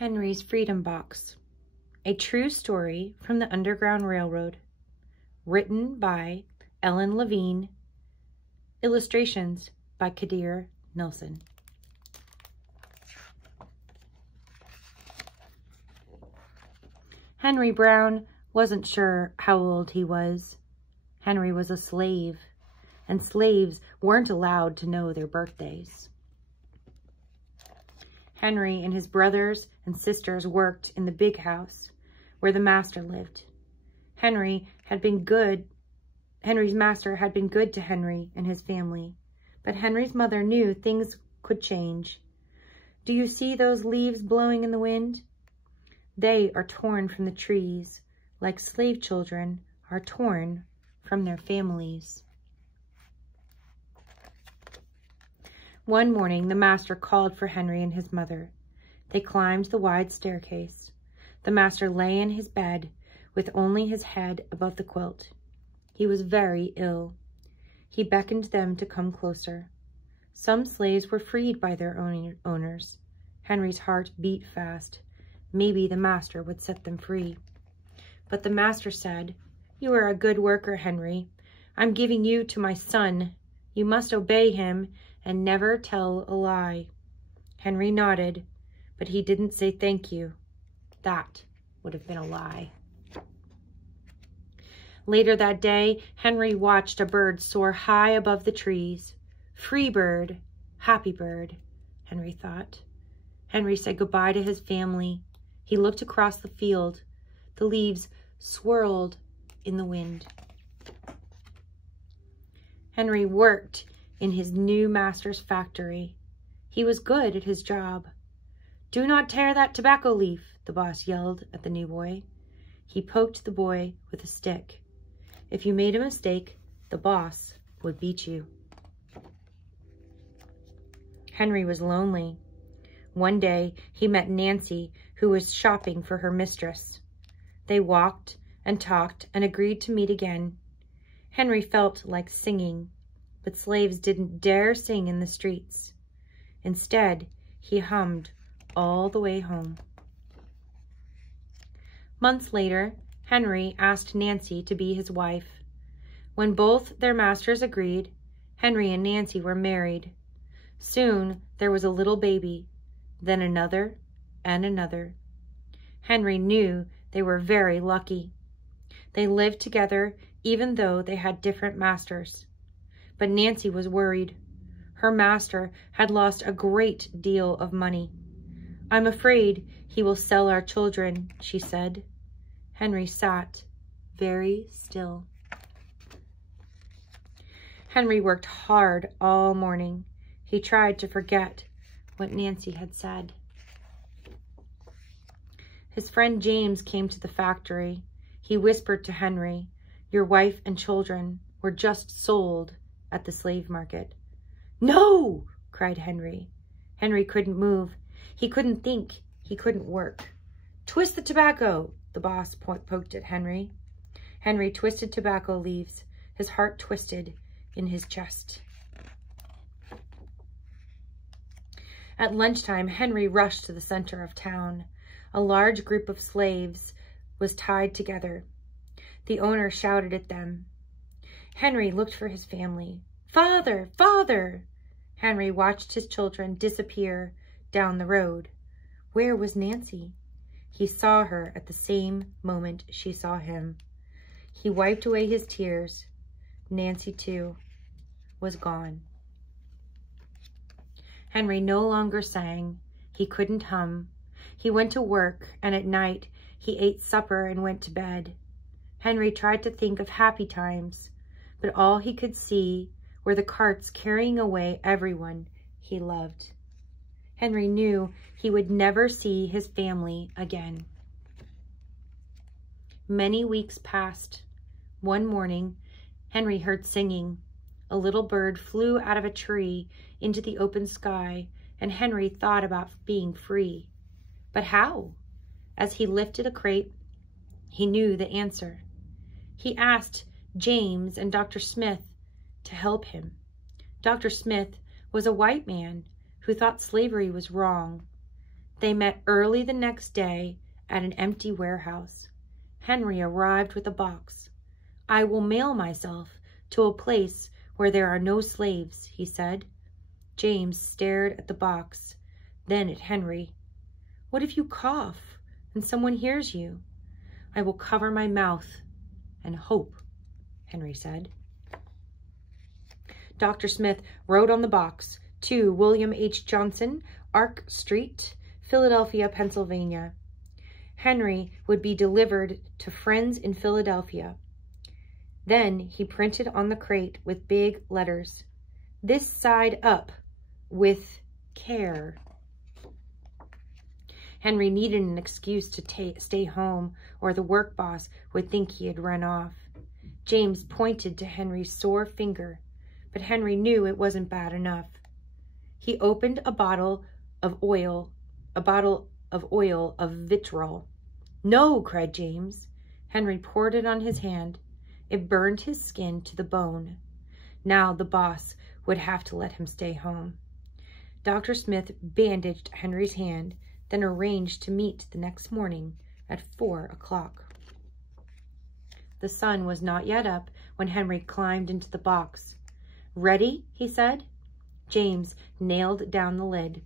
Henry's Freedom Box, a true story from the Underground Railroad, written by Ellen Levine, illustrations by Kadir Nelson. Henry Brown wasn't sure how old he was. Henry was a slave, and slaves weren't allowed to know their birthdays. Henry and his brothers and sisters worked in the big house where the master lived. Henry's master had been good to Henry and his family, but Henry's mother knew things could change. Do you see those leaves blowing in the wind? They are torn from the trees, like slave children are torn from their families. One morning, the master called for Henry and his mother. They climbed the wide staircase. The master lay in his bed with only his head above the quilt. He was very ill. He beckoned them to come closer. Some slaves were freed by their owners. Henry's heart beat fast. Maybe the master would set them free. But the master said, "You are a good worker, Henry. I'm giving you to my son. You must obey him and never tell a lie." Henry nodded, but he didn't say thank you. That would have been a lie. Later that day, Henry watched a bird soar high above the trees. Free bird, happy bird, Henry thought. Henry said goodbye to his family. He looked across the field. The leaves swirled in the wind. Henry worked in his new master's factory. He was good at his job. "Do not tear that tobacco leaf," the boss yelled at the new boy. He poked the boy with a stick. If you made a mistake, the boss would beat you. Henry was lonely. One day, he met Nancy, who was shopping for her mistress. They walked and talked and agreed to meet again. Henry felt like singing, but slaves didn't dare sing in the streets. Instead, he hummed all the way home. Months later, Henry asked Nancy to be his wife. When both their masters agreed, Henry and Nancy were married. Soon, there was a little baby, then another and another. Henry knew they were very lucky. They lived together even though they had different masters. But Nancy was worried. Her master had lost a great deal of money. "I'm afraid he will sell our children," she said. Henry sat very still. Henry worked hard all morning. He tried to forget what Nancy had said. His friend James came to the factory. He whispered to Henry, "Your wife and children were just sold at the slave market." "No!" cried Henry. Henry couldn't move. He couldn't think. He couldn't work. "Twist the tobacco," the boss poked at Henry. Henry twisted tobacco leaves. His heart twisted in his chest. At lunchtime, Henry rushed to the center of town. A large group of slaves was tied together. The owner shouted at them. Henry looked for his family. "Father! Father!" Henry watched his children disappear down the road. Where was Nancy? He saw her at the same moment she saw him. He wiped away his tears. Nancy, too, was gone. Henry no longer sang. He couldn't hum. He went to work, and at night he ate supper and went to bed. Henry tried to think of happy times, but all he could see were the carts carrying away everyone he loved. Henry knew he would never see his family again. Many weeks passed. One morning, Henry heard singing. A little bird flew out of a tree into the open sky, and Henry thought about being free. But how? As he lifted a crate, he knew the answer. He asked James and Dr. Smith to help him. Dr. Smith was a white man who thought slavery was wrong. They met early the next day at an empty warehouse. Henry arrived with a box. "I will mail myself to a place where there are no slaves," he said. James stared at the box, then at Henry. "What if you cough and someone hears you?" "I will cover my mouth and hope," Henry said. Dr. Smith wrote on the box, "To William H. Johnson, Ark Street, Philadelphia, Pennsylvania." Henry would be delivered to friends in Philadelphia. Then he printed on the crate with big letters, "This side up, with care." Henry needed an excuse to stay home, or the work boss would think he had run off. James pointed to Henry's sore finger, but Henry knew it wasn't bad enough. He opened a bottle of oil of vitriol. "No," cried James. Henry poured it on his hand. It burned his skin to the bone. Now the boss would have to let him stay home. Dr. Smith bandaged Henry's hand, then arranged to meet the next morning at 4 o'clock. The sun was not yet up when Henry climbed into the box. "Ready?" he said. James nailed down the lid.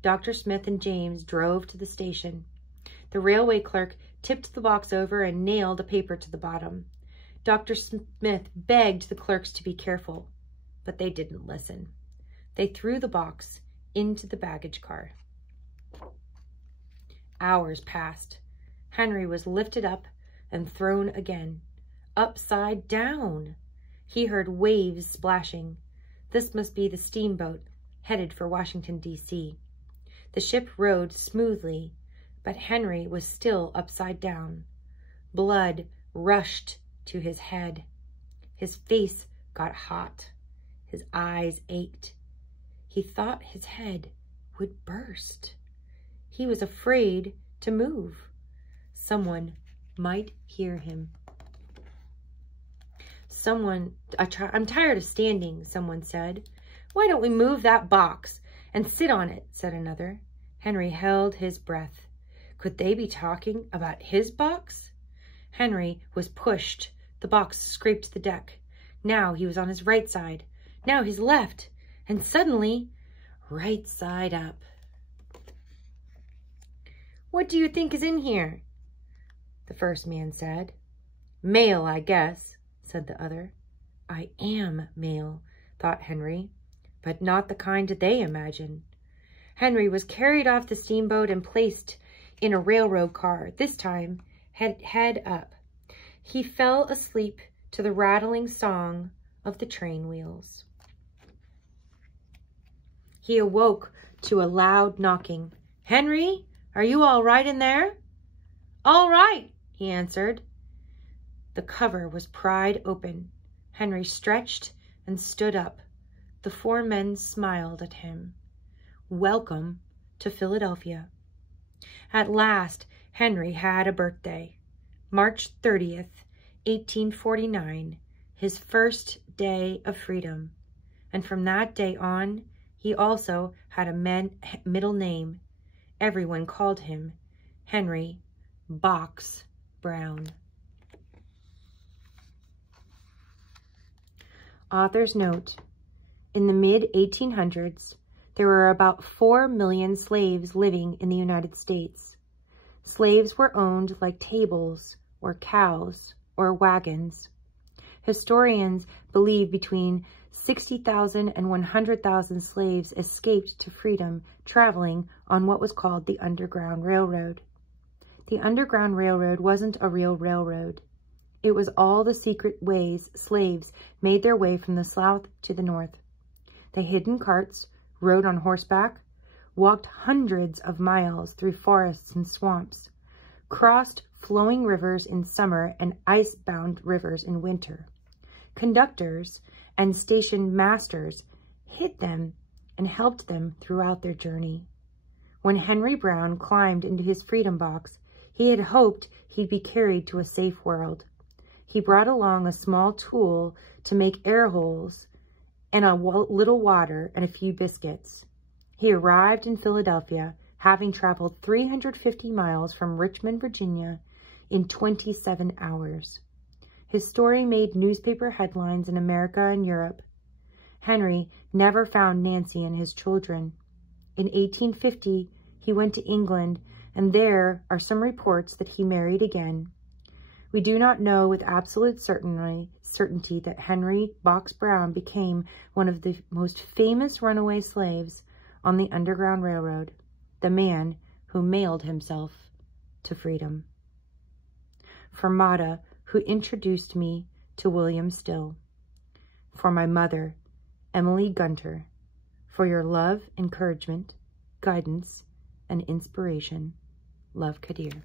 Dr. Smith and James drove to the station. The railway clerk tipped the box over and nailed a paper to the bottom. Dr. Smith begged the clerks to be careful, but they didn't listen. They threw the box into the baggage car. Hours passed. Henry was lifted up and thrown again, upside down. He heard waves splashing. This must be the steamboat headed for Washington, D.C. The ship rode smoothly, but Henry was still upside down. Blood rushed to his head. His face got hot. His eyes ached. He thought his head would burst. He was afraid to move. Someone might hear him. "I'm tired of standing," someone said. "Why don't we move that box and sit on it?" said another. Henry held his breath. Could they be talking about his box? Henry was pushed. The box scraped the deck. Now he was on his right side, now his left, and suddenly, right side up. "What do you think is in here?" the first man said. "Mail, I guess," said the other. "I am mail," thought Henry, but not the kind they imagine. Henry was carried off the steamboat and placed in a railroad car, this time head up. He fell asleep to the rattling song of the train wheels. He awoke to a loud knocking. "Henry, are you all right in there?" "All right," he answered. The cover was pried open. Henry stretched and stood up. The 4 men smiled at him. Welcome to Philadelphia. At last, Henry had a birthday. March 30th, 1849, his first day of freedom. And from that day on, he also had a middle name. Everyone called him Henry Box Brown. Author's note: in the mid-1800s, there were about 4 million slaves living in the United States. Slaves were owned like tables or cows or wagons. Historians believe between 60,000 and 100,000 slaves escaped to freedom traveling on what was called the Underground Railroad. The Underground Railroad wasn't a real railroad. It was all the secret ways slaves made their way from the south to the north. They hid in carts, rode on horseback, walked hundreds of miles through forests and swamps, crossed flowing rivers in summer and ice-bound rivers in winter. Conductors and station masters hid them and helped them throughout their journey. When Henry Brown climbed into his freedom box, he had hoped he'd be carried to a safe world. He brought along a small tool to make air holes and a little water and a few biscuits. He arrived in Philadelphia, having traveled 350 miles from Richmond, Virginia in 27 hours. His story made newspaper headlines in America and Europe. Henry never found Nancy and his children. In 1850, he went to England, and there are some reports that he married again. We do not know with absolute certainty that Henry Box Brown became one of the most famous runaway slaves on the Underground Railroad, the man who mailed himself to freedom. For Mata, who introduced me to William Still. For my mother, Emily Gunter, for your love, encouragement, guidance, and inspiration. Love, Kadir.